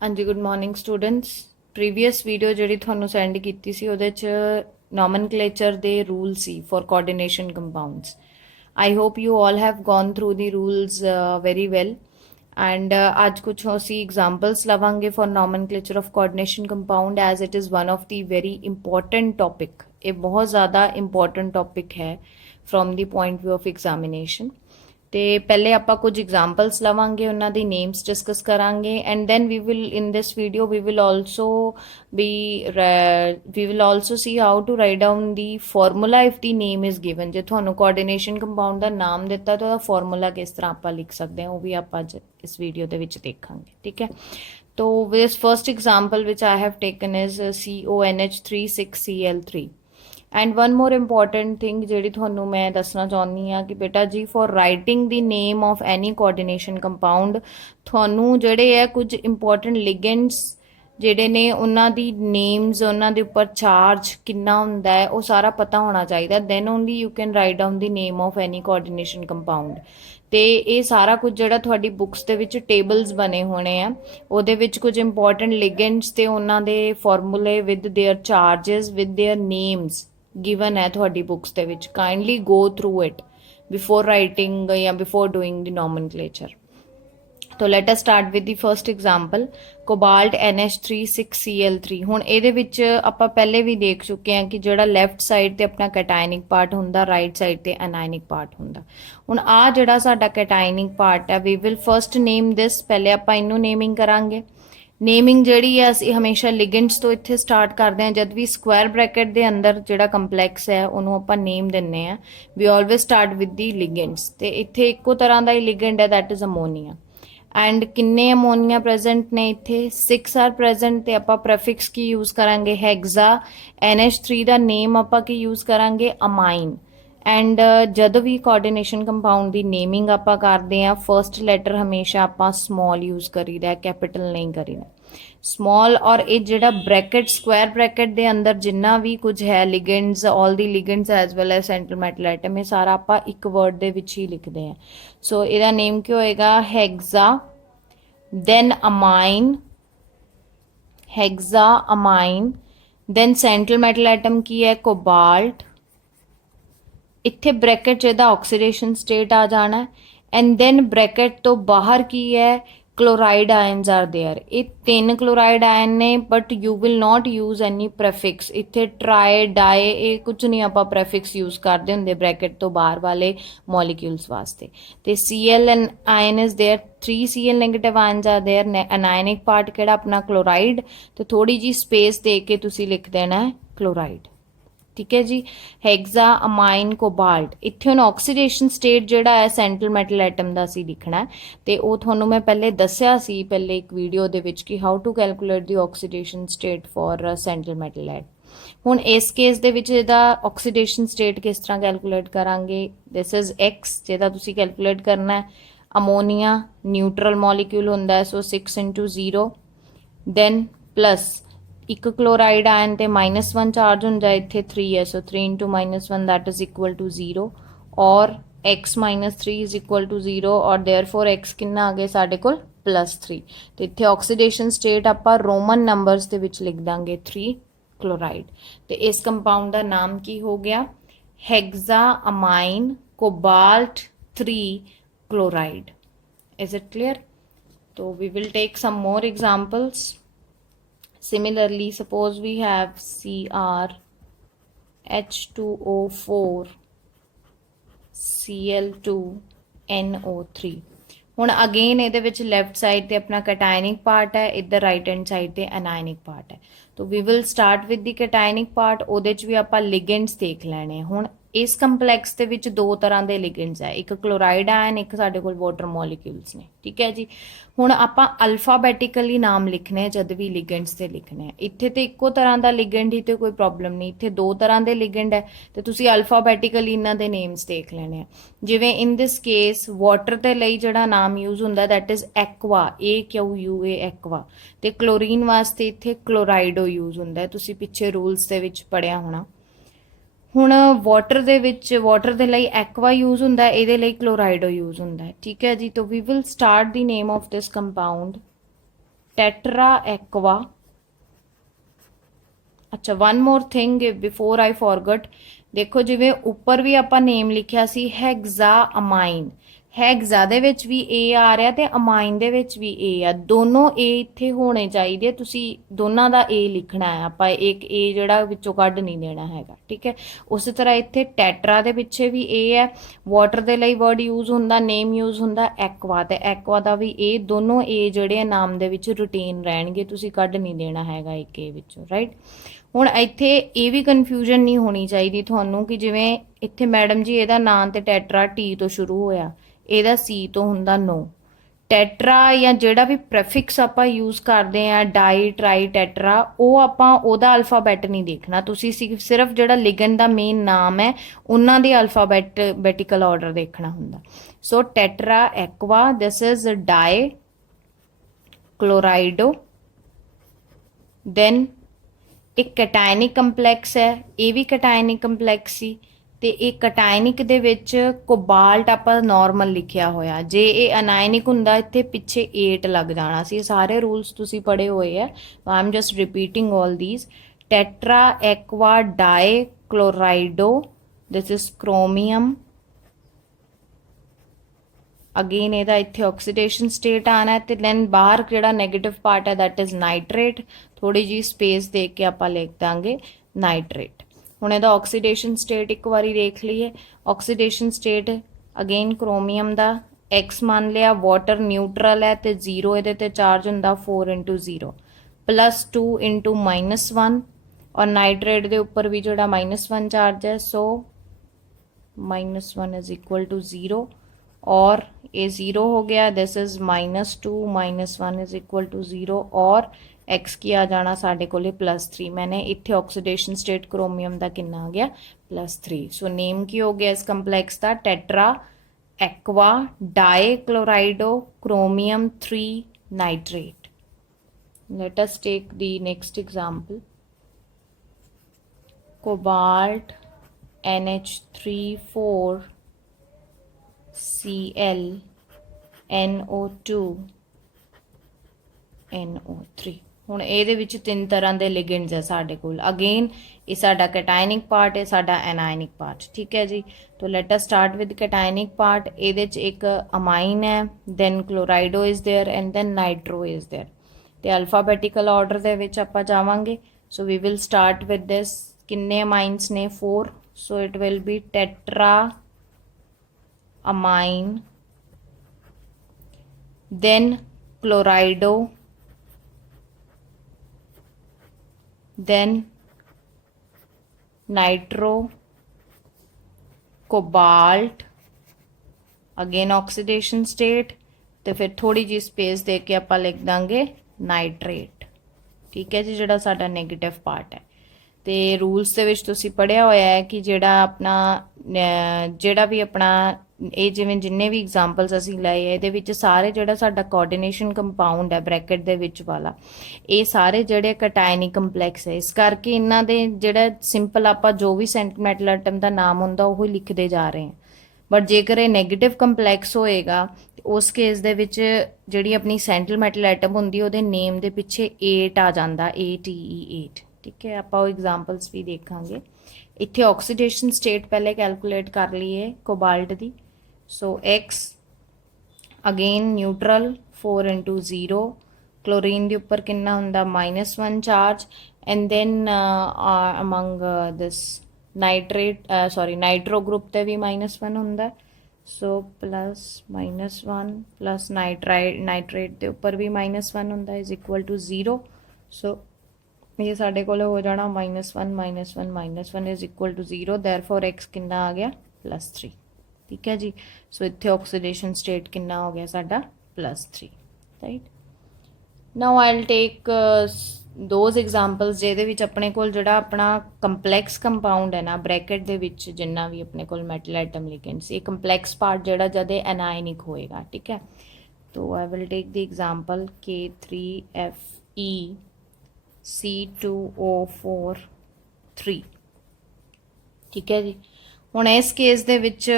ਹਾਂਜੀ good morning students. Previous video ਜਿਹੜੀ ਤੁਹਾਨੂੰ ਸੈਂਡ ਕੀਤੀ ਸੀ ਉਹਦੇ ਚ ਨੋਮਨਕਲੇਚਰ ਦੇ ਰੂਲ ਸੀ for coordination compounds. I hope you all have gone through the rules very well and ਅੱਜ ਕੁਝ ਅਸੀਂ ਐਗਜ਼ਾਮਪਲਸ ਲਵਾਂਗੇ for nomenclature of coordination compound as it is one of the very important topic. ਇਹ ਬਹੁਤ ਜ਼ਿਆਦਾ important topic ਹੈ from the point view of examination. ਤੇ ਪਹਿਲੇ ਆਪਾਂ ਕੁਝ ਐਗਜ਼ਾਮਪਲਸ ਲਵਾਂਗੇ, ਉਹਨਾਂ ਦੀ ਨੇਮਸ ਡਿਸਕਸ ਕਰਾਂਗੇ and then we will in this video we will also see how to write down the formula if the name is given. ਜੇ ਤੁਹਾਨੂੰ coordination compound ਦਾ ਨਾਮ ਦਿੱਤਾ ਤਾਂ ਉਹਦਾ ਫਾਰਮੂਲਾ ਕਿਸ ਤਰ੍ਹਾਂ ਆਪਾਂ ਲਿਖ ਸਕਦੇ ਹਾਂ ਉਹ ਵੀ ਆਪਾਂ ਅੱਜ ਇਸ ਵੀਡੀਓ ਦੇ ਵਿੱਚ ਦੇਖਾਂਗੇ, ਠੀਕ ਹੈ। तो this first example which I have taken is CONH3 6Cl3 and one more important thing ਜਿਹੜੀ ਤੁਹਾਨੂੰ ਮੈਂ ਦੱਸਣਾ ਚਾਹੁੰਦੀ ਹਾਂ ਕਿ ਬੇਟਾ ਜੀ for writing the name of any coordination compound ਤੁਹਾਨੂੰ ਜਿਹੜੇ ਹੈ ਕੁਝ ਇੰਪੋਰਟੈਂਟ ਲਿਗੈਂਡਸ ਜਿਹੜੇ ਨੇ ਉਹਨਾਂ ਦੀ ਨੇਮਸ, ਉਹਨਾਂ ਦੇ ਉੱਪਰ ਚਾਰਜ ਕਿੰਨਾ ਹੁੰਦਾ ਹੈ ਉਹ ਸਾਰਾ ਪਤਾ ਹੋਣਾ ਚਾਹੀਦਾ। Then only you can write down the name of any coordination compound. ਤੇ ਇਹ ਸਾਰਾ ਕੁਝ ਜਿਹੜਾ ਤੁਹਾਡੀ ਬੁੱਕਸ ਦੇ ਵਿੱਚ ਟੇਬਲਸ ਬਣੇ ਹੋਣੇ ਆ ਉਹਦੇ ਵਿੱਚ ਕੁਝ ਇੰਪੋਰਟੈਂਟ ਲਿਗੈਂਡਸ ਤੇ ਉਹਨਾਂ ਦੇ ਫਾਰਮੂਲੇ with their charges with their names given है ਤੁਹਾਡੀ ਬੁੱਕਸ ਦੇ ਵਿੱਚ। kindly go through it before writing ਜਾਂ before doing the nomenclature। तो let us start with the first example cobalt NH3 6Cl3। ਹੁਣ ਇਹਦੇ ਵਿੱਚ ਆਪਾਂ ਪਹਿਲੇ ਵੀ ਦੇਖ ਚੁੱਕੇ ਹਾਂ ਕਿ ਜਿਹੜਾ ਲੈਫਟ ਸਾਈਡ ਤੇ ਆਪਣਾ ਕੈਟਾਇਨਿਕ ਪਾਰਟ ਹੁੰਦਾ, ਰਾਈਟ ਸਾਈਡ ਤੇ ਅਨਾਇਨਿਕ ਪਾਰਟ ਹੁੰਦਾ। ਹੁਣ ਆ ਜਿਹੜਾ ਸਾਡਾ ਕੈਟਾਇਨਿਕ ਪਾਰਟ ਹੈ ਵੀ ਵਿਲ ਫਰਸਟ ਨੇਮ ਦਿਸ। ਪਹਿਲੇ ਆਪਾਂ ਇਹਨੂੰ ਨੇਮਿੰਗ ਕਰਾਂਗੇ। ਨੇਮਿੰਗ ਜਿਹੜੀ ਹੈ ਅਸੀਂ ਹਮੇਸ਼ਾ ਲਿਗੈਂਡਸ ਤੋਂ ਇੱਥੇ ਸਟਾਰਟ ਕਰਦੇ ਹਾਂ। ਜਦ ਵੀ ਸਕੁਆਇਰ ਬ੍ਰੈਕਟ ਦੇ ਅੰਦਰ ਜਿਹੜਾ ਕੰਪਲੈਕਸ ਹੈ ਉਹਨੂੰ ਆਪਾਂ ਨੇਮ ਦਿੰਨੇ ਆ, ਵੀ ਆਲਵੇਜ਼ ਸਟਾਰਟ ਵਿਦ ਦੀ ਲਿਗੈਂਡਸ। ਤੇ ਇੱਥੇ ਇੱਕੋ ਤਰ੍ਹਾਂ ਦਾ ਹੀ ਲਿਗੈਂਡ ਹੈ, ਦੈਟ ਇਜ਼ ਅਮੋਨੀਆ। ਐਂਡ ਕਿੰਨੇ ਅਮੋਨੀਆ ਪ੍ਰੈਜ਼ੈਂਟ ਨੇ ਇੱਥੇ? 6 ਆਰ ਪ੍ਰੈਜ਼ੈਂਟ। ਤੇ ਆਪਾਂ ਪ੍ਰੈਫਿਕਸ ਕੀ ਯੂਜ਼ ਕਰਾਂਗੇ? ਹੈਗਜ਼ਾ। NH3 ਦਾ ਨੇਮ ਆਪਾਂ ਕੀ ਯੂਜ਼ ਕਰਾਂਗੇ? ਅਮਾਈਨ। ਐਂਡ ਜਦੋਂ ਵੀ ਕੋਆਰਡੀਨੇਸ਼ਨ ਕੰਪਾਊਂਡ ਦੀ ਨੇਮਿੰਗ ਆਪਾਂ ਕਰਦੇ ਆ ਫਰਸਟ ਲੈਟਰ ਹਮੇਸ਼ਾ ਆਪਾਂ ਸਮਾਲ ਯੂਜ਼ ਕਰੀਦਾ, ਕੈਪੀਟਲ ਨਹੀਂ ਕਰੀਦਾ, ਸਮਾਲ। ਔਰ ਇਹ ਜਿਹੜਾ ਬ੍ਰੈਕਟ, ਸਕੁਆਇਰ ਬ੍ਰੈਕਟ ਦੇ ਅੰਦਰ ਜਿੰਨਾ ਵੀ ਕੁਝ ਹੈ ligands, all the ligands as well as central metal atom, ਇਹ ਸਾਰਾ ਆਪਾਂ ਇੱਕ ਵਰਡ ਦੇ ਵਿੱਚ ਹੀ ਲਿਖਦੇ ਆ। ਸੋ ਇਹਦਾ ਨੇਮ ਕੀ ਹੋਏਗਾ? Hexa, then amine, hexa amine. Then central metal atom ਕੀ ਹੈ? ਕੋਬਾਲਟ। ਇੱਥੇ ਬ੍ਰੈਕਟ 'ਚ ਇਹਦਾ ਆਕਸੀਡੇਸ਼ਨ ਸਟੇਟ ਆ ਜਾਣਾ ਐਂਡ ਦੈਨ ਬ੍ਰੈਕਟ ਤੋਂ ਬਾਹਰ ਕੀ ਹੈ? Chloride ions are there. ये 3 क्लोराइड आयन ने but you will not use any prefix. इत्थे ट्राई डाई ये कुछ नहीं आप प्रेफिक्स यूज करते होंगे ब्रैकेट तो बाहर वाले मॉलिक्यूल्स वास्ते। तो Cl ion is there, 3 Cl negative ions are there. Anionic part केड़ा अपना क्लोराइड, तो थोड़ी जी स्पेस दे के तुसी लिख देना है क्लोराइड, ठीक है जी। ਹੈਗਜ਼ਾ ਅਮਾਈਨ ਕੋਬਾਲਟ। ਇੱਥੇ ਹੁਣ ਆਕਸੀਡੇਸ਼ਨ ਸਟੇਟ ਜਿਹੜਾ ਹੈ ਸੈਂਟਰਲ ਮੈਟਲ ਐਟਮ ਦਾ ਅਸੀਂ ਲਿਖਣਾ ਤੇ ਉਹ ਤੁਹਾਨੂੰ ਮੈਂ ਪਹਿਲੇ ਦੱਸਿਆ ਸੀ ਪਹਿਲੇ ਇੱਕ ਵੀਡੀਓ ਦੇ ਵਿੱਚ ਕਿ how to calculate the oxidation state for central metal atom. ਹੁਣ ਇਸ ਕੇਸ ਦੇ ਵਿੱਚ ਇਹਦਾ ਆਕਸੀਡੇਸ਼ਨ ਸਟੇਟ ਕਿਸ ਤਰ੍ਹਾਂ ਕੈਲਕੂਲੇਟ ਕਰਾਂਗੇ? ਦਿਸ ਇਜ਼ x ਜਿਹਦਾ ਤੁਸੀਂ ਕੈਲਕੂਲੇਟ ਕਰਨਾ ਹੈ। ਅਮੋਨੀਆ ਨਿਊਟਰਲ ਮੋਲੀਕਿਊਲ ਹੁੰਦਾ ਹੈ, ਸੋ 6 × 0 ਦੈਨ ਪਲੱਸ ਇੱਕ क्लोराइड आयन ते -1 चार्ज हो जाए, इत्थे 3 है, सो 3 × -1 दैट इज इक्वल टू 0 और x - 3 इज इक्वल टू 0 और देयरफॉर x कितना आ गया साडे कोल? +3। तो इत्थे ऑक्सीडेशन स्टेट आपां रोमन नंबर्स दे विच लिख दांगे 3 क्लोराइड। तो इस कंपाउंड का नाम की हो गया? Hexa amine cobalt 3 chloride. Is it clear? तो we will take some more examples. Similarly, suppose we have CrH2O4 Cl2NO3। ਹੁਣ ਅਗੇਨ ਇਹਦੇ ਵਿੱਚ ਲੈਫਟ ਸਾਈਡ ਤੇ ਆਪਣਾ ਕੈਟਾਇਨਿਕ ਪਾਰਟ ਹੈ, ਇੱਧਰ ਰਾਈਟ ਹੈਂਡ ਸਾਈਡ ਤੇ ਅਨਾਇਨਿਕ ਪਾਰਟ ਹੈ। तो we will start with the cationic part। ਉਹਦੇ 'ਚ ਵੀ ਆਪਾਂ ਲਿਗੈਂਡਸ ਦੇਖ ਲੈਣੇ। ਹੁਣ ਇਸ ਕੰਪਲੈਕਸ ਦੇ ਵਿੱਚ ਦੋ ਤਰ੍ਹਾਂ ਦੇ ਲਿਗੈਂਡਸ ਹੈ, ਇੱਕ ਕਲੋਰਾਈਡ ਆਇਨ, ਇੱਕ ਸਾਡੇ ਕੋਲ ਵਾਟਰ ਮੋਲੀਕਿਊਲਸ ਨੇ, ਠੀਕ ਹੈ ਜੀ। ਹੁਣ ਆਪਾਂ ਅਲਫਾਬੈਟਿਕਲੀ ਨਾਮ ਲਿਖਣੇ ਜਦ ਵੀ ਲਿਗੈਂਡਸ ਤੇ ਲਿਖਣੇ ਆ। ਇੱਥੇ ਤੇ ਇੱਕੋ ਤਰ੍ਹਾਂ ਦਾ ਲਿਗੈਂਡ ਹੀ ਤੇ ਕੋਈ ਪ੍ਰੋਬਲਮ ਨਹੀਂ, ਇੱਥੇ ਦੋ ਤਰ੍ਹਾਂ ਦੇ ਲਿਗੈਂਡ ਹੈ ਤੇ ਤੁਸੀਂ ਅਲਫਾਬੈਟਿਕਲੀ ਇਹਨਾਂ ਦੇ ਨੇਮਸ ਦੇਖ ਲੈਣੇ ਆ। ਜਿਵੇਂ ਇਨ ਦਿਸ ਕੇਸ ਵਾਟਰ ਦੇ ਲਈ ਜਿਹੜਾ ਨਾਮ ਯੂਜ਼ ਹੁੰਦਾ that is aqua, AQUA aqua. ਤੇ ਕਲੋਰੀਨ ਵਾਸਤੇ ਇੱਥੇ ਕਲੋਰਾਈਡੋ ਯੂਜ਼ ਹੁੰਦਾ, ਤੁਸੀਂ ਪਿੱਛੇ ਰੂਲਸ ਦੇ ਵਿੱਚ ਪੜ੍ਹਿਆ ਹੋਣਾ। ਹੁਣ ਵਾਟਰ ਦੇ ਵਿੱਚ ਵਾਟਰ ਦੇ ਲਈ ਐਕਵਾ ਯੂਜ਼ ਹੁੰਦਾ, ਇਹਦੇ ਲਈ ਕਲੋਰਾਈਡੋ ਯੂਜ਼ ਹੁੰਦਾ, ਠੀਕ ਹੈ ਜੀ। ਤਾਂ we will start the name of this compound tetra aqua. ਅੱਛਾ, one more thing before I forgot, ਦੇਖੋ ਜਿਵੇਂ ਉੱਪਰ ਵੀ ਆਪਾਂ ਨੇਮ ਲਿਖਿਆ ਸੀ ਹੈਗਜ਼ਾ ਅਮਾਈਨ, ਹੈਗਜ਼ਾ ਦੇ ਵਿੱਚ ਵੀ ਏ ਆ ਰਿਹਾ ਤੇ ਅਮਾਈਨ ਦੇ ਵਿੱਚ ਵੀ ਏ ਆ, ਦੋਨੋਂ ਏ ਇੱਥੇ ਹੋਣੇ ਚਾਹੀਦੇ, ਤੁਸੀਂ ਦੋਨਾਂ ਦਾ ਏ ਲਿਖਣਾ ਹੈ, ਆਪਾਂ ਇੱਕ ਏ ਜਿਹੜਾ ਵਿੱਚੋਂ ਕੱਢ ਨਹੀਂ ਦੇਣਾ ਹੈਗਾ, ਠੀਕ ਹੈ। ਉਸੇ ਤਰ੍ਹਾਂ ਇੱਥੇ ਟੈਟਰਾ ਦੇ ਪਿੱਛੇ ਵੀ ਏ ਹੈ, ਵਾਟਰ ਦੇ ਲਈ ਵਰਡ ਯੂਜ਼ ਹੁੰਦਾ, ਨੇਮ ਯੂਜ਼ ਹੁੰਦਾ ਐਕਵਾ, ਤੇ ਐਕਵਾ ਦਾ ਵੀ ਏ, ਦੋਨੋਂ ਏ ਜਿਹੜੇ ਆ ਨਾਮ ਦੇ ਵਿੱਚ ਰੂਟੀਨ ਰਹਿਣਗੇ, ਤੁਸੀਂ ਕੱਢ ਨਹੀਂ ਦੇਣਾ ਹੈਗਾ ਇੱਕ ਏ ਵਿੱਚੋਂ, ਰਾਈਟ। ਹੁਣ ਇੱਥੇ ਇਹ ਵੀ ਕਨਫਿਊਜ਼ਨ ਨਹੀਂ ਹੋਣੀ ਚਾਹੀਦੀ ਤੁਹਾਨੂੰ ਕਿ ਜਿਵੇਂ ਇੱਥੇ ਮੈਡਮ ਜੀ ਇਹਦਾ ਨਾਂ ਤੇ ਟੈਟਰਾ ਟੀ ਤੋਂ ਸ਼ੁਰੂ ਹੋਇਆ, ਇਹਦਾ ਸੀ ਤੋਂ ਹੁੰਦਾ ਨੋ। ਟੈਟਰਾ ਜਾਂ ਜਿਹੜਾ ਵੀ ਪ੍ਰੈਫਿਕਸ ਆਪਾਂ ਯੂਜ਼ ਕਰਦੇ ਆ, ਡਾਈ ਟਰਾਈ ਟੈਟਰਾ, ਉਹ ਆਪਾਂ ਉਹਦਾ ਅਲਫਾਬੈਟ ਨਹੀਂ ਦੇਖਣਾ, ਤੁਸੀਂ ਸਿਰਫ ਜਿਹੜਾ ਲਿਗਨ ਦਾ ਮੇਨ ਨਾਮ ਹੈ ਉਹਨਾਂ ਦੇ ਅਲਫਾਬੈਟਿਕਲ ਆਰਡਰ ਦੇਖਣਾ ਹੁੰਦਾ। So tetra aqua, this is di chlorido. Then ਇੱਕ ਕਟਾਇਨਿਕ ਕੰਪਲੈਕਸ ਹੈ, ਇਹ ਵੀ ਕਟਾਇਨਿਕ ਕੰਪਲੈਕਸ ਸੀ, ਤੇ ਇਹ ਕਟਾਇਨਿਕ ਦੇ ਵਿੱਚ ਕੋਬਾਲਟ ਆਪਾਂ ਨਾਰਮਲ ਲਿਖਿਆ ਹੋਇਆ, ਜੇ ਇਹ ਅਨਾਇਨਿਕ ਹੁੰਦਾ ਇੱਥੇ ਪਿੱਛੇ 8 ਲੱਗ ਜਾਣਾ ਸੀ। ਸਾਰੇ ਰੂਲਸ ਤੁਸੀਂ ਪੜ੍ਹੇ ਹੋਏ ਹੈ, I am just repeating all these. Tetra aqua di chlorido, this is chromium. Again ਇਹਦਾ ਇੱਥੇ ਆਕਸੀਡੇਸ਼ਨ ਸਟੇਟ ਆਣਾ ਹੈ, ਤੇ ਦੈਨ ਬਾਹਰ ਜਿਹੜਾ ਨੈਗੇਟਿਵ ਪਾਰਟ ਹੈ ਦੈਟ ਇਜ਼ ਨਾਈਟ੍ਰੇਟ, ਥੋੜੀ ਜੀ ਸਪੇਸ ਦੇ ਕੇ ਆਪਾਂ ਲਿਖ ਦਾਂਗੇ ਨਾਈਟ੍ਰੇਟ। ਹੁਣ ਇਹਦਾ ਆਕਸੀਡੇਸ਼ਨ ਸਟੇਟ ਇੱਕ ਵਾਰੀ ਦੇਖ ਲਈਏ। ਆਕਸੀਡੇਸ਼ਨ ਸਟੇਟ ਅਗੇਨ ਕ੍ਰੋਮੀਅਮ ਦਾ, X ਮੰਨ ਲਿਆ, ਵਾਟਰ ਨਿਊਟਰਲ ਹੈ ਤੇ 0 ਇਹਦੇ ਤੇ ਚਾਰਜ ਹੁੰਦਾ 4/0 +2 × -1, ਔਰ ਨਾਈਟ੍ਰੇਟ ਦੇ ਉੱਪਰ ਵੀ ਜਿਹੜਾ -1 ਚਾਰਜ ਹੈ, ਸੋ -1 = 0, और ये 0 हो गया, दिस इज -2 -1 = 0, और x की आ जाना साढ़े को +3। मैंने इतने ऑक्सीडेशन स्टेट क्रोमियम का कितना आ गया +3। सो नेम की हो गया इस कंपलैक्स का tetra aqua di chlorido chromium 3 nitrate. Let us take the next example. Cobalt NH3 Cl NO2 NO3। ਹੁਣ ਇਹਦੇ ਵਿੱਚ ਤਿੰਨ ਤਰ੍ਹਾਂ ਦੇ ਲਿਗੈਂਡਸ ਹੈ ਸਾਡੇ ਕੋਲ। ਅਗੇਨ ਇਹ ਸਾਡਾ ਕੈਟਾਇਨਿਕ ਪਾਰਟ ਹੈ, ਸਾਡਾ ਐਨਾਇਨਿਕ ਪਾਰਟ, ਠੀਕ ਹੈ ਜੀ। तो let us start with cationic part. ਇਹਦੇ ਚ ਇੱਕ ਅਮਾਈਨ ਹੈ, then chlorido is there and then nitro is there, ਤੇ ਅਲਫਾਬੈਟਿਕਲ ਆਰਡਰ ਦੇ ਵਿੱਚ ਆਪਾਂ ਜਾਵਾਂਗੇ। So we will start with this. ਕਿੰਨੇ ਅਮਾਈਨਸ ਨੇ? 4, so it will be tetra amine, then chlorido, then nitro, cobalt, again oxidation state, ਤੇ ਫਿਰ ਥੋੜੀ ਜੀ ਸਪੇਸ ਦੇ ਕੇ ਆਪਾਂ ਲਿਖ ਦਾਂਗੇ ਨਾਈਟ੍ਰੇਟ, ਠੀਕ ਹੈ ਜੀ, ਜਿਹੜਾ ਸਾਡਾ ਨੈਗੇਟਿਵ ਪਾਰਟ ਹੈ। ਤੇ ਰੂਲਸ ਦੇ ਵਿੱਚ ਤੁਸੀਂ ਪੜ੍ਹਿਆ ਹੋਇਆ ਹੈ ਕਿ ਜਿਹੜਾ ਆਪਣਾ ਜਿਹੜਾ ਵੀ ਆਪਣਾ ਇਹ ਜਿਵੇਂ ਜਿੰਨੇ ਵੀ ਐਗਜ਼ਾਮਪਲਸ ਅਸੀਂ ਲਏ ਹੈ, ਇਹਦੇ ਵਿੱਚ ਸਾਰੇ ਜਿਹੜਾ ਸਾਡਾ ਕੋਆਰਡੀਨੇਸ਼ਨ ਕੰਪਾਊਂਡ ਹੈ ਬ੍ਰੈਕਟ ਦੇ ਵਿੱਚ ਵਾਲਾ, ਇਹ ਸਾਰੇ ਜਿਹੜੇ ਕਟਾਇਨਿਕ ਕੰਪਲੈਕਸ ਹੈ। ਇਸ ਕਰਕੇ ਇਹਨਾਂ ਦੇ ਜਿਹੜਾ ਸਿੰਪਲ ਆਪਾਂ ਜੋ ਵੀ ਸੈਂਟੀਮੈਟਲ ਐਟਮ ਦਾ ਨਾਮ ਹੁੰਦਾ ਉਹ ਲਿਖਦੇ ਜਾ ਰਹੇ ਹਾਂ। ਬਟ ਜੇਕਰ ਇਹ ਨੈਗੇਟਿਵ ਕੰਪਲੈਕਸ ਹੋਏਗਾ ਉਸ ਕੇਸ ਦੇ ਵਿੱਚ ਜਿਹੜੀ ਆਪਣੀ ਸੈਂਟੀਮੈਟਲ ਐਟਮ ਹੁੰਦੀ ਉਹਦੇ ਨੇਮ ਦੇ ਪਿੱਛੇ 8 ਆ ਜਾਂਦਾ, ATE8, ਠੀਕ ਹੈ। ਆਪਾਂ ਉਹ ਐਗਜ਼ਾਮਪਲਸ ਵੀ ਦੇਖਾਂਗੇ। ਇੱਥੇ ਆਕਸੀਡੇਸ਼ਨ ਸਟੇਟ ਪਹਿਲੇ ਕੈਲਕੂਲੇਟ ਕਰ ਲਈਏ ਕੋਬਾਲਟ ਦੀ। So X again neutral 4/0, chlorine ਦੇ ਉੱਪਰ ਕਿੰਨਾ ਹੁੰਦਾ -1 charge, and then among this nitrate nitro group ਤੇ ਵੀ -1 ਹੁੰਦਾ। ਸੋ +-1 ਪਲੱਸ ਨਾਈਟ੍ਰੇਟ ਦੇ ਉੱਪਰ ਵੀ -1 ਹੁੰਦਾ = 0। ਸੋ ਇਹ ਸਾਡੇ ਕੋਲ ਹੋ ਜਾਣਾ -1 -1 = 0, देयरफॉर x ਕਿੰਨਾ ਆ ਗਿਆ +3, ਠੀਕ ਹੈ ਜੀ। ਸੋ ਇੱਥੇ ਆਕਸੀਡੇਸ਼ਨ ਸਟੇਟ ਕਿੰਨਾ ਹੋ ਗਿਆ ਸਾਡਾ +3, right. Now I will take those examples ਜਿਹਦੇ ਵਿੱਚ ਆਪਣੇ ਕੋਲ ਜਿਹੜਾ ਆਪਣਾ ਕੰਪਲੈਕਸ ਕੰਪਾਊਂਡ ਹੈ ਨਾ ਬ੍ਰੈਕਟ ਦੇ ਵਿੱਚ ਜਿੰਨਾ ਵੀ ਆਪਣੇ ਕੋਲ ਮੈਟਲ ਐਟਮ ਲਿਗੈਂਡਸ, ਇਹ ਕੰਪਲੈਕਸ ਪਾਰਟ ਜਿਹੜਾ ਜਦ ਇਹ ਐਨਾਇਨਿਕ ਹੋਏਗਾ, ਠੀਕ ਹੈ। ਤੋ I will take the example K3Fe C2O4 3, ਠੀਕ ਹੈ ਜੀ। ਹੁਣ ਇਸ ਕੇਸ ਦੇ ਵਿੱਚ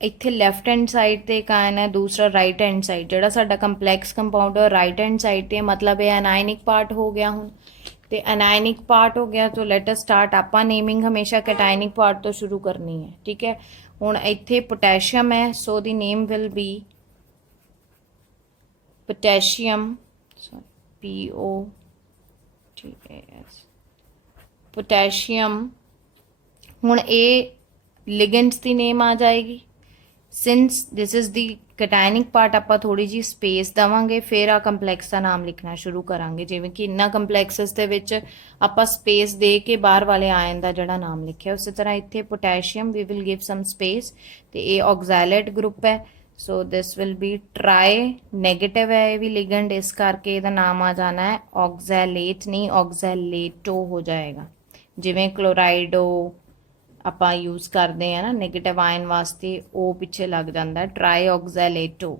ਇੱਥੇ ਲੈਫਟ ਹੈਂਡ ਸਾਈਡ ਤੇ ਇੱਕ ਆਇਨ ਹੈ, ਦੂਸਰਾ ਰਾਈਟ ਹੈਂਡ ਸਾਈਡ। ਜਿਹੜਾ ਸਾਡਾ ਕੰਪਲੈਕਸ ਕੰਪਾਊਂਡ ਹੈ ਰਾਈਟ ਹੈਂਡ ਸਾਈਡ ਤੇ, ਮਤਲਬ ਇਹ ਅਨਾਇਨਿਕ ਪਾਰਟ ਹੋ ਗਿਆ। ਹੁਣ ਤੇ ਅਨਾਇਨਿਕ ਪਾਰਟ ਹੋ ਗਿਆ, ਤਾਂ ਲੈਟ ਅਸ ਸਟਾਰਟ। ਆਪਾਂ ਨੇਮਿੰਗ ਹਮੇਸ਼ਾ ਕੈਟਾਇਨਿਕ ਪਾਰਟ ਤੋਂ ਸ਼ੁਰੂ ਕਰਨੀ ਹੈ, ਠੀਕ ਹੈ। ਹੁਣ ਇੱਥੇ ਪੋਟੈਸ਼ੀਅਮ ਹੈ, so the name will be potassium, POTAS, potassium। ਹੁਣ ਇਹ ਲਿਗੈਂਡਸ ਦੀ ਨੇਮ ਆ ਜਾਏਗੀ। Since this is the cationic part, ਆਪਾਂ ਥੋੜੀ ਜੀ ਸਪੇਸ ਦੇਵਾਂਗੇ, ਫਿਰ ਆ ਕੰਪਲੈਕਸ ਦਾ ਨਾਮ ਲਿਖਣਾ ਸ਼ੁਰੂ ਕਰਾਂਗੇ। ਜਿਵੇਂ ਕਿ ਇਨਾਂ ਕੰਪਲੈਕਸਸ ਦੇ ਵਿੱਚ ਆਪਾਂ ਸਪੇਸ ਦੇ ਕੇ ਬਾਹਰ ਵਾਲੇ ਆਇਨ ਦਾ ਜਿਹੜਾ ਨਾਮ ਲਿਖਿਆ, ਉਸੇ ਤਰ੍ਹਾਂ ਇੱਥੇ potassium we will give some space, ਤੇ ਇਹ ਆਕਜ਼ੈਲੇਟ ਗਰੁੱਪ ਹੈ, so this will be tri negative ਹੈ ਇਹ ਵੀ ਲਿਗੈਂਡ, ਇਸ ਕਰਕੇ ਇਹਦਾ ਨਾਮ ਆ ਜਾਣਾ ਹੈ ਆਕਜ਼ੈਲੇਟ, ਨਹੀਂ ਆਕਜ਼ੈਲੇਟੋ ਹੋ ਜਾਏਗਾ। ਜਿਵੇਂ ਕਲੋਰਾਈਡੋ ਆਪਾਂ ਯੂਜ਼ ਕਰਦੇ ਆ ਨਾ ਨੈਗੇਟਿਵ ਆਇਨ ਵਾਸਤੇ, ਉਹ ਪਿੱਛੇ ਲੱਗ ਜਾਂਦਾ ਟਰਾਈ ਆਕਜ਼ੈਲੇਟੋ,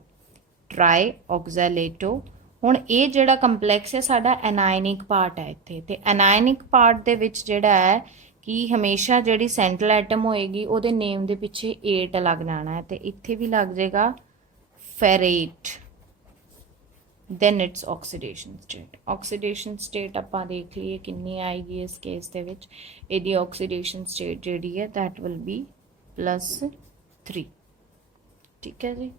ਟਰਾਈ ਆਕਜ਼ੈਲੇਟੋ। ਹੁਣ ਇਹ ਜਿਹੜਾ ਕੰਪਲੈਕਸ ਹੈ ਸਾਡਾ ਐਨਾਇਨਿਕ ਪਾਰਟ ਹੈ ਇੱਥੇ, ਤੇ ਐਨਾਇਨਿਕ ਪਾਰਟ ਦੇ ਵਿੱਚ ਜਿਹੜਾ ਹੈ ਕਿ ਹਮੇਸ਼ਾ ਜਿਹੜੀ ਸੈਂਟਰਲ ਐਟਮ ਹੋਏਗੀ ਉਹਦੇ ਨੇਮ ਦੇ ਪਿੱਛੇ 8 ਲੱਗ ਜਾਣਾ ਹੈ, ਤੇ ਇੱਥੇ ਵੀ ਲੱਗ ਜਾਏਗਾ ਫੈਰੇਟ। then it's oxidation state। oxidation state ਆਪਾਂ ਦੇਖ ਲਈਏ ਕਿੰਨੀ ਆਏਗੀ ਇਸ ਕੇਸ ਦੇ ਵਿੱਚ। ਇਹਦੀ oxidation state ਜਿਹੜੀ ਹੈ that will be +3, ਠੀਕ ਹੈ ਜੀ।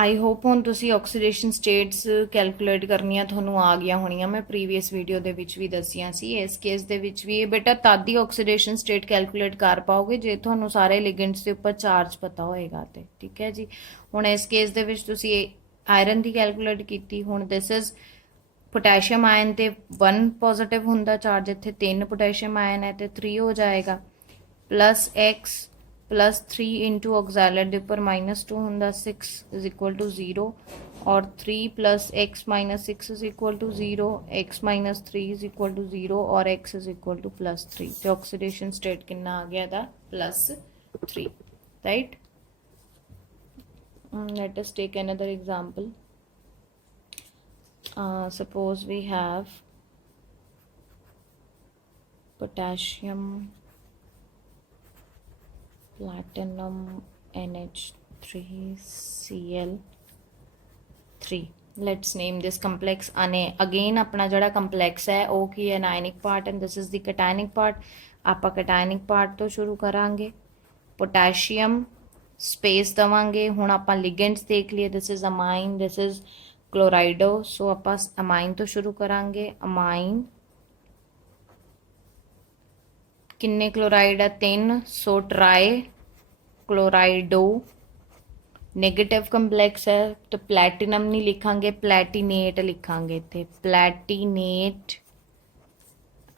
ਆਈ ਹੋਪ ਹੁਣ ਤੁਸੀਂ ਆਕਸੀਡੇਸ਼ਨ ਸਟੇਟਸ ਕੈਲਕੂਲੇਟ ਕਰਨੀਆਂ ਤੁਹਾਨੂੰ ਆ ਗਈਆਂ ਹੋਣੀਆਂ। ਮੈਂ ਪ੍ਰੀਵੀਅਸ ਵੀਡੀਓ ਦੇ ਵਿੱਚ ਵੀ ਦੱਸੀਆਂ ਸੀ। ਇਸ ਕੇਸ ਦੇ ਵਿੱਚ ਵੀ ਇਹ ਬੇਟਾ ਤਦ ਹੀ ਆਕਸੀਡੇਸ਼ਨ ਸਟੇਟ ਕੈਲਕੂਲੇਟ ਕਰ ਪਾਓਗੇ ਜੇ ਤੁਹਾਨੂੰ ਸਾਰੇ ਲਿਗੈਂਡਸ ਦੇ ਉੱਪਰ ਚਾਰਜ ਪਤਾ ਹੋਏਗਾ ਤੇ, ਠੀਕ ਹੈ ਜੀ। ਹੁਣ ਇਸ ਕੇਸ ਦੇ ਵਿੱਚ ਤੁਸੀਂ ਆਇਰਨ ਦੀ ਕੈਲਕੂਲੇਟ ਕੀਤੀ। ਹੁਣ ਦਿਸ ਇਜ਼ ਪੋਟੈਸ਼ੀਅਮ ਆਇਨ ਤੇ 1 ਪੋਜ਼ਿਟਿਵ ਹੁੰਦਾ ਚਾਰਜ, ਇੱਥੇ 3 ਪੋਟੈਸ਼ੀਅਮ ਆਇਨ ਹੈ ਤੇ 3 ਹੋ ਜਾਏਗਾ, +x +3 इंटू ऑक्सैलेट के उपर -2 होंगे 6 इज इक्वल टू 0, और 3 + x - 6 is equal to 0, x - 3 is equal to 0, और x इज इक्वल टू +3। तो ऑक्सीडेशन स्टेट कितना आ गया था +3, right. Let us take another example. Suppose we have potassium, platinum, NH3Cl3। let's name this complex again। अपना जड़ा complex है वो की है ionic part and this is the cationic part। आप cationic part तो शुरू करांगे। potassium space दवांगे। हुण आपां ligands देख लिए, this is amine, this is chlorido, so आपां amine तो शुरू करांगे। amine किन्ने क्लोराइड है 3, so tri chlorido. Negative complex है तो प्लैटिनम नहीं लिखांगे, प्लैटिनेट लिखांगे इत्थे, platinate.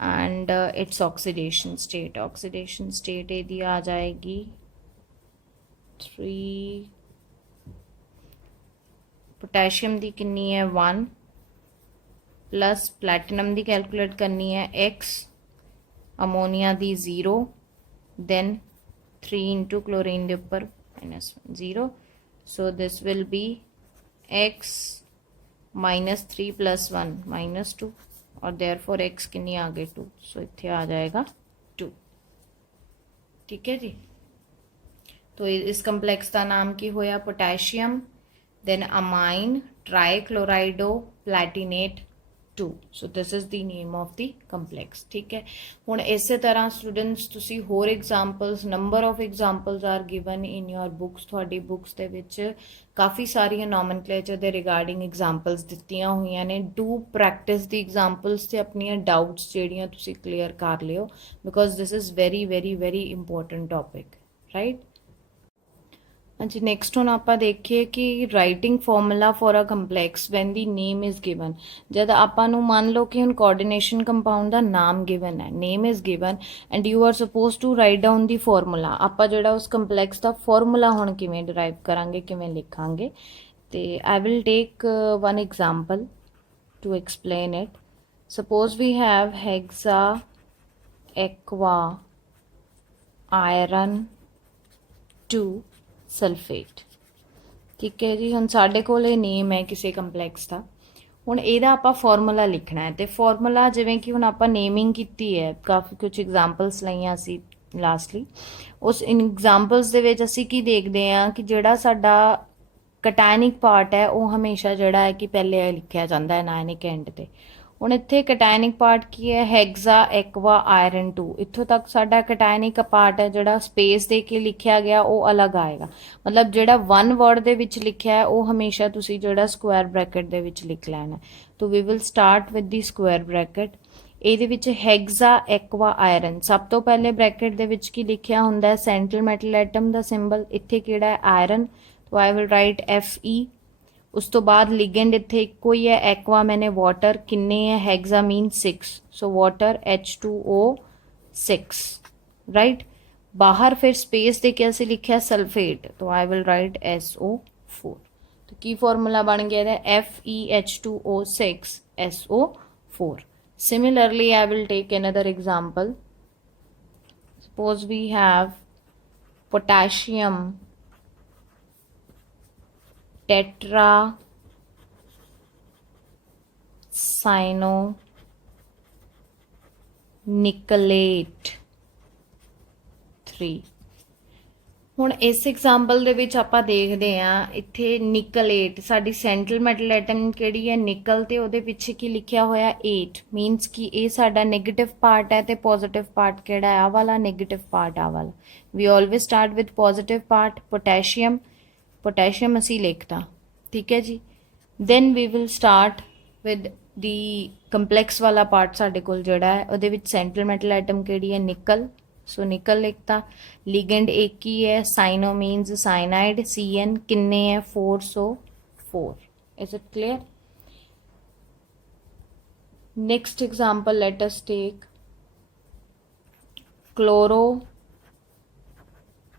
And its oxidation state, oxidation state इहदी आ जाएगी 3। पोटैशियम दी किन्नी है 1, प्लस प्लैटिनम दी कैलकुलेट करनी है x, अमोनिया दी 0, then 3 इंटू क्लोरीन के उपर -1 0, so this will be x -3 + 1 -2, और therefore x कितनी आ गई 2, so इत्थे आ जाएगा 2, ठीक है जी। तो इस कंप्लेक्स का नाम की होया potassium, then amine, trichlorido, platinate 2। So this is the name of the complex, ठीक है। हुण इस तरह स्टूडेंट्स तुसी होर examples, number of examples are given in your books. तुहाडी बुक्स दे विच काफ़ी सारियां नॉमनक्लेचर दे रिगार्डिंग एग्जाम्पल्स दित्तियां होईयां ने। डू प्रैक्टिस दी एग्जाम्पल्स ते अपनियां डाउट्स जिहड़ियां तुसी क्लीयर कर लिओ, because this is very very very important topic, right. हाँ जी, नेक्स्ट हुण आपां देखिए कि writing formula for a complex when the name is given. जद आपां नूं मान लो कि हुण कोऑर्डिनेशन कंपाउंड दा नाम गिवन है, name is given and you are suppose to write down the formula. आपां जिहड़ा उस कंप्लैक्स दा फॉर्मूला हुण किवें डिराइव करांगे, किवें लिखांगे, ते I will take one example to explain it. Suppose we have hexa aqua iron 2 sulphate, ठीक है जी। हुण साडे कोल ये नेम है किसी कंप्लैक्स का। हुण इहदा आपां फॉर्मूला लिखना है, तो फॉर्मूला जिवें कि हुण आपां नेमिंग कीती है, काफ़ी कुछ एग्जाम्पल्स लईआं सी, ਲਾਸਟਲੀ ਉਸ ਐਗਜ਼ਾਮਪਲਸ ਦੇ ਵਿੱਚ ਅਸੀਂ ਕੀ ਦੇਖਦੇ ਹਾਂ ਕਿ ਜਿਹੜਾ ਸਾਡਾ ਕਟਾਇਨਿਕ ਪਾਰਟ ਹੈ ਉਹ ਹਮੇਸ਼ਾ ਜਿਹੜਾ ਹੈ ਕਿ ਪਹਿਲੇ ਲਿਖਿਆ ਜਾਂਦਾ ਹੈ ਨਾਇਨਿਕ ਐਂਡ ਤੇ। ਹੁਣ ਇੱਥੇ ਕਟਾਇਨਿਕ ਪਾਰਟ ਕੀ ਹੈ, ਹੈਗਜ਼ਾ ਐਕਵਾ ਆਇਰਨ 2। ਇੱਥੋਂ ਤੱਕ ਸਾਡਾ ਕਟਾਇਨਿਕ ਪਾਰਟ ਹੈ ਜਿਹੜਾ ਸਪੇਸ ਦੇ ਕੇ ਲਿਖਿਆ ਗਿਆ ਉਹ ਅਲੱਗ ਆਏਗਾ, ਮਤਲਬ ਜਿਹੜਾ ਵਨ ਵਰਡ ਦੇ ਵਿੱਚ ਲਿਖਿਆ ਹੈ ਉਹ ਹਮੇਸ਼ਾ ਤੁਸੀਂ ਜਿਹੜਾ ਸਕੁਆਇਰ ਬ੍ਰੈਕਟ ਦੇ ਵਿੱਚ ਲਿਖ ਲੈਣਾ। ਤੋ we will start with the square bracket. ਇਹਦੇ ਵਿੱਚ ਹੈਗਜ਼ਾ ਐਕਵਾ ਆਇਰਨ, ਸਭ ਤੋਂ ਪਹਿਲੇ ਬ੍ਰੈਕਟ ਦੇ ਵਿੱਚ ਕੀ ਲਿਖਿਆ ਹੁੰਦਾ ਹੈ, ਸੈਂਟਰਲ ਮੈਟਲ ਐਟਮ ਦਾ ਸਿੰਬਲ। ਇੱਥੇ ਕਿਹੜਾ ਹੈ, ਆਇਰਨ, तो आई विल राइट Fe। उस तो बाद लिगेंड इत्थे इक्को ही है, एक्वा मैंने वाटर, किन्ने है, hexa mean 6, so water H2O6, right. बाहर फिर स्पेस दे के ऐसे लिखा सल्फेट, तो आई विल राइट SO4। तो की फॉर्मूला बन गया है FeH2O6 SO4। Similarly I will take another example। Suppose we have potassium tetra cyano nickelate 3। ਹੁਣ ਇਸ ਐਗਜ਼ਾਮਪਲ ਦੇ ਵਿੱਚ ਆਪਾਂ ਦੇਖਦੇ ਹਾਂ ਇੱਥੇ ਨਿਕਲੇਟ, ਸਾਡੀ ਸੈਂਟਰਲ ਮੈਟਲ ਐਟਮ ਕਿਹੜੀ ਹੈ, ਨਿਕਲ, ਤੇ ਉਹਦੇ ਪਿੱਛੇ ਕੀ ਲਿਖਿਆ ਹੋਇਆ 8, ਮੀਨਸ ਕਿ ਇਹ ਸਾਡਾ ਨੈਗੇਟਿਵ ਪਾਰਟ ਹੈ ਤੇ ਪੋਜ਼ਿਟਿਵ ਪਾਰਟ ਕਿਹੜਾ ਹੈ, ਆ ਵਾਲਾ ਨੈਗੇਟਿਵ ਪਾਰਟ ਆ ਵਾਲਾ। We always start with positive part. Potassium असी लिखता, ठीक है जी। Then we will start with the complex वाला पार्ट साडे कोल जिहड़ा है, उहदे विच सेंट्रल मैटल आइटम किहड़ी है, निकल, सो निकल लिखता। लिगेंड एक ही है, साइनो मीन्स साइनाइड, CN किन्ने है 4, so 4। Is it clear? Next example let us take chloro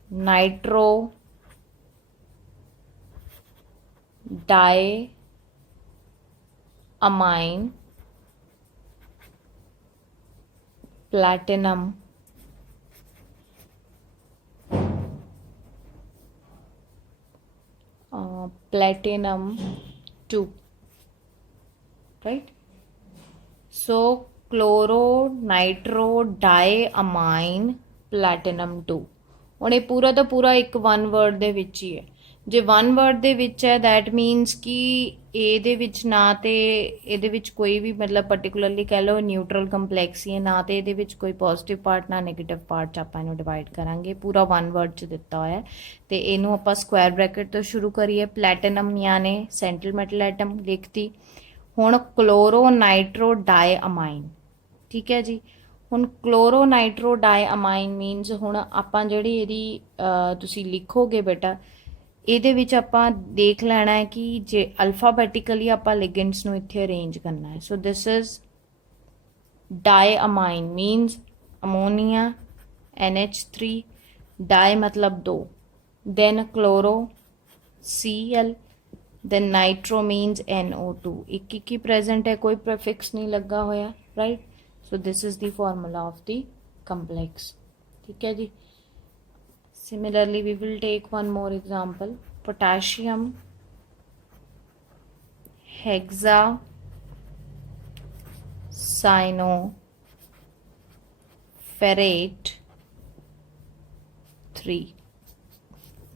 nitro di amine platinum platinum 2, right? So chloro nitro diamine platinum 2। ਹੁਣ ਇਹ ਪੂਰਾ ਦਾ ਪੂਰਾ ਇੱਕ ਵਨ ਵਰਡ ਦੇ ਵਿੱਚ ਹੀ ਹੈ। ਜੇ ਵਨ ਵਰਡ ਦੇ ਵਿੱਚ ਹੈ ਦੈਟ ਮੀਨਸ ਕਿ ਇਹਦੇ ਵਿੱਚ ਨਾ ਤੇ ਇਹਦੇ ਵਿੱਚ ਕੋਈ ਵੀ ਮਤਲਬ ਪਰਟੀਕੁਲਰਲੀ ਕਹਿ ਲਓ ਨਿਊਟਰਲ ਕੰਪਲੈਕਸ ਹੀ ਹੈ, ਨਾ ਤੇ ਇਹਦੇ ਵਿੱਚ ਕੋਈ ਪੋਜ਼ਿਟਿਵ ਪਾਰਟ ਨਾ ਨੈਗੇਟਿਵ ਪਾਰਟ 'ਚ ਆਪਾਂ ਇਹਨੂੰ ਡਿਵਾਈਡ ਕਰਾਂਗੇ। ਪੂਰਾ ਵਨ ਵਰਡ 'ਚ ਦਿੱਤਾ ਹੋਇਆ ਤੇ ਇਹਨੂੰ ਆਪਾਂ ਸਕੁਆਇਰ ਬ੍ਰੈਕਟ ਤੋਂ ਸ਼ੁਰੂ ਕਰੀਏ। ਪਲੈਟੀਨਮ ਯਾਨੀ ਸੈਂਟਰਲ ਮੈਟਲ ਐਟਮ ਲਿਖਤੀ। ਹੁਣ ਕਲੋਰੋ ਨਾਈਟਰੋ ਡਾਈ ਅਮਾਈਨ, ਠੀਕ ਹੈ ਜੀ। ਹੁਣ ਕਲੋਰੋ ਨਾਈਟਰੋ ਡਾਈ ਅਮਾਈਨ ਮੀਨਸ ਹੁਣ ਆਪਾਂ ਜਿਹੜੀ ਇਹਦੀ ਤੁਸੀਂ ਲਿਖੋਗੇ ਬੇਟਾ, ਇਹਦੇ ਵਿੱਚ ਆਪਾਂ ਦੇਖ ਲੈਣਾ ਹੈ ਕਿ ਜੇ ਅਲਫਾਬੈਟਿਕਲੀ ਆਪਾਂ ਲਿਗੈਂਡਸ ਨੂੰ ਇੱਥੇ ਅਰੇਂਜ ਕਰਨਾ ਹੈ। So this is di amine means ammonia NH3, di मतलब 2, then chloro Cl, then nitro means NO2। एक ही प्रेजेंट है, कोई प्रीफिक्स नहीं लगा होया, right. So this is the formula of the complex, ठीक है जी। Similarly we will take one more example, potassium hexa cyano ferrate 3।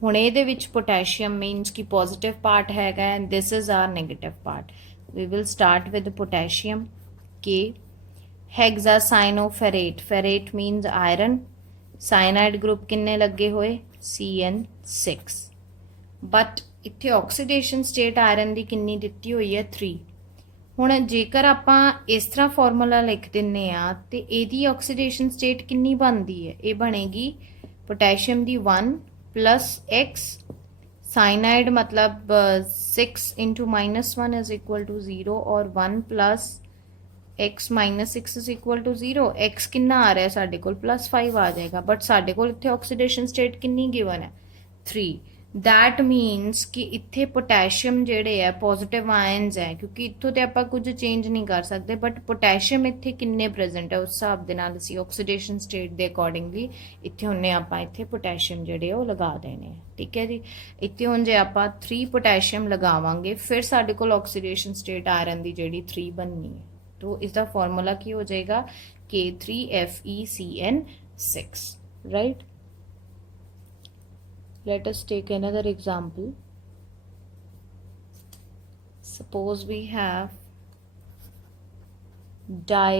ਹੁਣ ਇਹਦੇ ਵਿੱਚ पोटेशियम मीन्स कि पॉजिटिव पार्ट हैगा and this is our negative part. We will start with potassium के hexacyanoferrate, ferrate means iron, cyanide group किन्ने लगे हुए CN6। But इत्थे ऑक्सीडेशन स्टेट आयरन की किन्नी दिती हुई है 3। ਹੁਣ ਜੇਕਰ ਆਪਾਂ ਇਸ ਤਰ੍ਹਾਂ ਫਾਰਮੂਲਾ ਲਿਖ ਦਿੰਨੇ ਆ ਤੇ ਇਹਦੀ ਆਕਸੀਡੇਸ਼ਨ ਸਟੇਟ ਕਿੰਨੀ ਬਣਦੀ ਹੈ, ਇਹ ਬਣੇਗੀ पोटेशियम ਦੀ 1 प्लस x, साइनाइड मतलब 6 इंटू -1 इज इक्वल टू 0 और 1 plus x minus 6 is equal to 0। x कितना आ रहा है साढ़े कोल +5 आ जाएगा, बट साढ़े कोल इत्थे ऑक्सीडेशन स्टेट कितनी गिवन है 3। दैट मीनस कि इत्थे पोटेशियम जेड़े है पॉजिटिव आयन्स है, क्योंकि इत्थों ते आपां कुछ चेंज नहीं कर सकते, बट पोटेशियम इत्थे किन्ने प्रेजेंट है उस हिसाब दे नाल असीं ऑक्सीडेशन स्टेट दे अकॉर्डिंगली इत्थे हुन्ने आपां इत्थे पोटेशियम जेड़े वो लगा देने, ठीक है जी। इत्थे हुण जे आपां 3 पोटेशियम लगावांगे फिर साडे कोल ऑक्सीडेशन स्टेट आयरन दी जेड़ी 3 बननी है, तो इसका फॉर्मूला की हो जाएगा K3FeCN6, right? Let us take another example. Suppose we have dichloro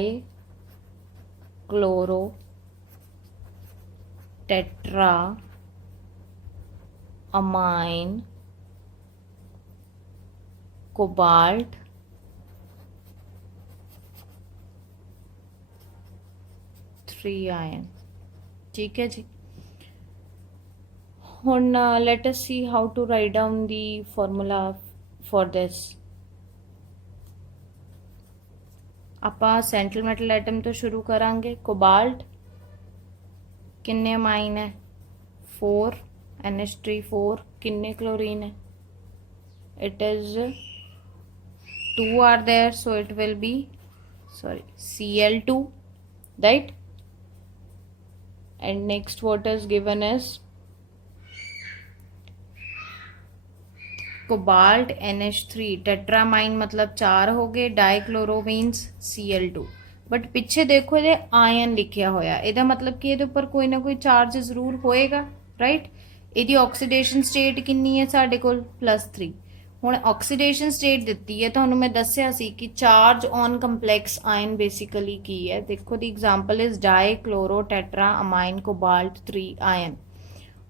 tetra amine cobalt 3 ion. ठीक है जी. ਹੁਣ let us see how to write down the formula for this. ਆਪਾਂ ਸੈਂਟਰਲ ਮੈਟਲ ਐਟਮ ਤੋਂ ਸ਼ੁਰੂ ਕਰਾਂਗੇ. ਕੋਬਾਲਟ ਕਿੰਨੇ ਅਮਾਈਨ ਹੈ 4 NH3 4 ਕਿੰਨੇ ਕਲੋਰੀਨ ਹੈ it is 2 are there, so it will be Cl2, right? And next what is given is cobalt NH3 टेट्रामाइन मतलब 4 हो गए, डाइक्लोरो मीन्स Cl2. बट पिछे देखो ये आयन लिखिया होया, ਇਹਦਾ मतलब कि ਇਹਦੇ ਉੱਪਰ ਕੋਈ ਨਾ ਕੋਈ ਚਾਰਜ ਜ਼ਰੂਰ ਹੋਏਗਾ, ਰਾਈਟ? ਇਹਦੀ ਆਕਸੀਡੇਸ਼ਨ ਸਟੇਟ ਕਿੰਨੀ ਹੈ ਸਾਡੇ ਕੋਲ +3. ਹੁਣ ਆਕਸੀਡੇਸ਼ਨ ਸਟੇਟ ਦਿੱਤੀ ਹੈ, ਤੁਹਾਨੂੰ ਮੈਂ ਦੱਸਿਆ ਸੀ ਕਿ charge on complex ion basically ਕੀ ਹੈ. ਦੇਖੋ the example is dichloro tetra amine cobalt 3 ion.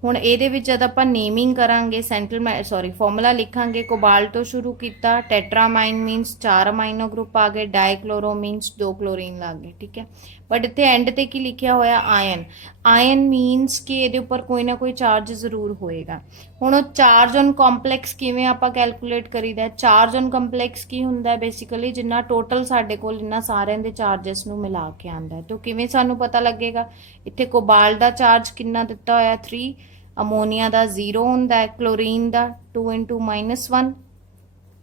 ਹੁਣ ਇਹਦੇ ਵਿੱਚ ਜਦ ਆਪਾਂ ਨੇਮਿੰਗ ਕਰਾਂਗੇ ਫਾਰਮੂਲਾ ਲਿਖਾਂਗੇ. ਕੋਬਾਲਟ ਤੋਂ ਸ਼ੁਰੂ ਕੀਤਾ, ਟੈਟਰਾਮਾਈਨ ਮੀਨਸ 4 ਅਮਾਈਨੋ ਗਰੁੱਪ ਆ ਗਏ, ਡਾਈਕਲੋਰੋ ਮੀਨਸ 2 ਕਲੋਰੀਨ ਲੱਗ ਗਏ, ਠੀਕ ਹੈ? ਬਟ ਇੱਥੇ ਐਂਡ ਤੇ ਕੀ ਲਿਖਿਆ ਹੋਇਆ ਆਇਨ. ਆਇਨ ਮੀਨਸ ਕਿ ਇਹਦੇ ਉੱਪਰ ਕੋਈ ਨਾ ਕੋਈ ਚਾਰਜ ਜ਼ਰੂਰ ਹੋਏਗਾ. ਹੁਣ ਉਹ ਚਾਰਜ ਔਨ ਕੰਪਲੈਕਸ ਕਿਵੇਂ ਆਪਾਂ ਕੈਲਕੂਲੇਟ ਕਰੀਦਾ? ਚਾਰਜ ਔਨ ਕੰਪਲੈਕਸ ਕੀ ਹੁੰਦਾ ਬੇਸਿਕਲੀ ਜਿੰਨਾ ਟੋਟਲ ਸਾਡੇ ਕੋਲ ਇਹਨਾਂ ਸਾਰਿਆਂ ਦੇ ਚਾਰਜਸ ਨੂੰ ਮਿਲਾ ਕੇ ਆਉਂਦਾ. ਤਾਂ ਕਿਵੇਂ ਸਾਨੂੰ ਪਤਾ ਲੱਗੇਗਾ? ਇੱਥੇ ਕੋਬਾਲਟ ਦਾ ਚਾਰਜ ਕਿੰਨਾ ਦਿੱਤਾ ਹੋਇਆ 3, ਅਮੋਨੀਆ ਦਾ 0 ਹੁੰਦਾ ਹੈ, ਕਲੋਰੀਨ ਦਾ 2 × -1.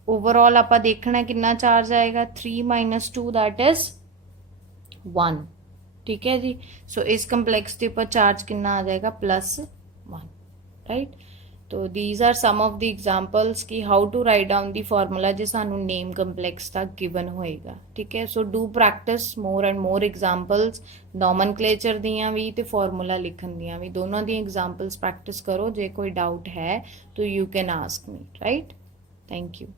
ਓਵਰਆਲ ਆਪਾਂ ਦੇਖਣਾ ਕਿੰਨਾ ਚਾਰਜ ਆਏਗਾ 3 - 2 that is 1. ठीक है जी. सो इस कंप्लेक्स के ऊपर चार्ज कितना आ जाएगा +1, राइट? तो these are some of the examples कि how to write down the formula जे सानू नेम कंप्लेक्स का गिवन होएगा, ठीक है? So do practice more and more examples, nomenclature दियां भी ते फार्मूला लिखन दियां भी, दोनों दी एग्जांपल्स प्रैक्टिस करो. जे कोई डाउट है तो you can ask me, right? Thank you.